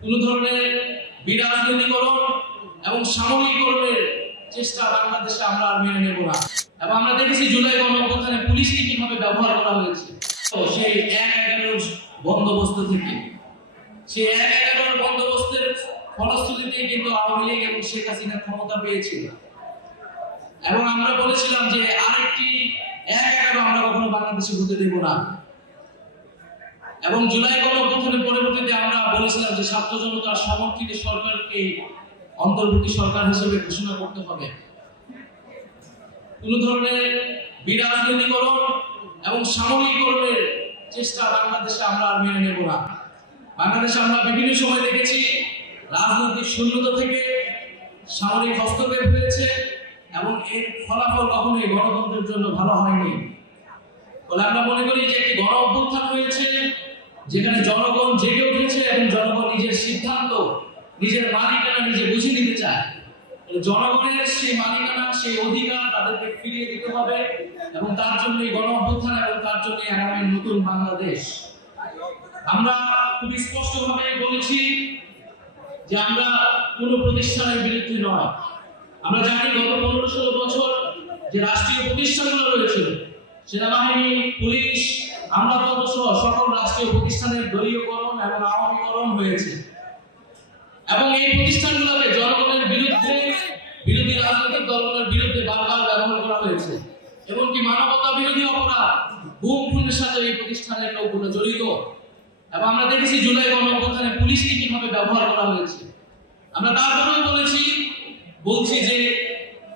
কোন ধরনের বিরাজনীতিকরণ এবং সাময়িকরণের চেষ্টা বাংলাদেশে আমরা আর মেনে নেব না। এবং আমরা দেখেছি জুলাই গণঅভ্যুত্থানে পুলিশকে কীভাবে ব্যবহার করা হয়েছে। তো সেই এক এগারোর বন্দোবস্ত থেকে, সেই এক এগারোর বন্দোবস্তের ফলশ্রুতিতে কিন্তু আওয়ামী লীগ এবং শেখ হাসিনা ক্ষমতা পেয়েছিল। এবং আমরা বলেছিলাম যে আরেকটি এক এগারো আমরা কখনো বাংলাদেশে হতে দেব না। এবং জুলাই গণঅভ্যুত্থানের পরবর্তীতে আমরা বলেছিলাম যে ছাত্র জনতার সমর্থিত সরকারকে অন্তর্বর্তী সরকার হিসেবে ঘোষণা করতে হবে। কোন ধরনের বিরাজনীতিকরণ এবং সাময়িকরণের চেষ্টা বাংলাদেশে আমরা আর মেনে নেব না। বাংলাদেশে আমরা বিভিন্ন সময় দেখেছি রাজনৈতিক শূন্যতা থেকে সামরিক হস্তক্ষেপ হয়েছে এবং এর ফলাফল কখনোই গণতন্ত্রের জন্য ভালো হয়নি। ফলে আমরা মনে করি যে একটি গণ অভ্যুত্থান হয়েছে যেখানে জনগণ জেগে উঠেছে এবং জনগণ নিজের সিদ্ধান্ত, নিজের মালিকানা নিজে বুঝে নিতে চায়। জনগণের সেই মালিকানা, সেই অধিকার তাদেরকে ফিরিয়ে দিতে হবে এবং তার জন্য গণ অভ্যুত্থান এবং তার জন্য আগামী নতুন বাংলাদেশ। আমরা খুব স্পষ্টভাবে বলেছি যে আমরা কোনো প্রতিষ্ঠানের বিরুদ্ধে নয়। আমরা জানি গত পনেরো ষোলো বছর যে রাষ্ট্রীয় প্রতিষ্ঠানগুলো রয়েছে, সেনাবাহিনী, পুলিশ আমলাতন্ত্র সহ সকল রাষ্ট্রীয় প্রতিষ্ঠানের দলীয়করণ এবং আওয়ামীকরণ হয়েছে। এবং এই প্রতিষ্ঠানগুলোকে জনগণের বিরুদ্ধে, বিরোধী রাজনৈতিক দলগুলোর বিরুদ্ধে বারবার ব্যবহার করা হয়েছে। এমনকি মানবতা বিরোধী অপরাধ গুম খুনের সাথে এই প্রতিষ্ঠানের লোকগুলো জড়িত। এবং আমরা দেখেছি জুলাই গণঅভ্যুত্থানে পুলিশকে কীভাবে ব্যবহার করা হয়েছে। আমরা তারপরেও বলেছি, বলছি যে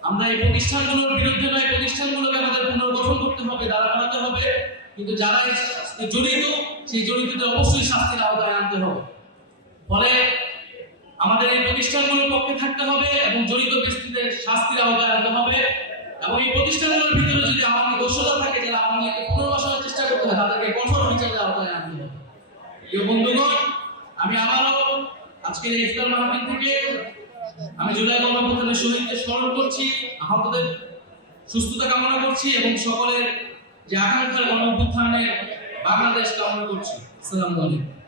আমরা এই প্রতিষ্ঠানগুলোর বিরুদ্ধে নয়, প্রতিষ্ঠানগুলোকে আমাদের পুনর্গঠন করতে হবে, দাঁড়া করাতে হবে। কিন্তু যারা সাথে জড়িত, সেই জড়িতদের অবশ্যই শাস্তির আওতায় আনতে হবে। ফলে আমাদের এই প্রতিষ্ঠানগুলোর পক্ষে থাকতে হবে এবং জড়িত ব্যক্তিদের শাস্তির আওতায় আনতে হবে। এবং এই প্রতিষ্ঠানগুলোর ভিতরে যদি আওয়ামী দোষতা থাকে, যারা আওয়ামী পুনর্বাসনের চেষ্টা করতে হয়, তাদেরকে কঠোর বিচারের আওতায় আনতে হবে। প্রিয় বন্ধুগণ, আমি আবারও আজকের এই ইফতার মাহফিল থেকে আমি জুলাই গণঅভ্যুত্থানের শহীদদের স্মরণ করছি। আহতদের সুস্থতা কামনা করছি এবং সকলের যে আকাঙ্ক্ষার গণঅভ্যুত্থানের বাংলাদেশ কামনা করছি। সালাম আলাইকুম।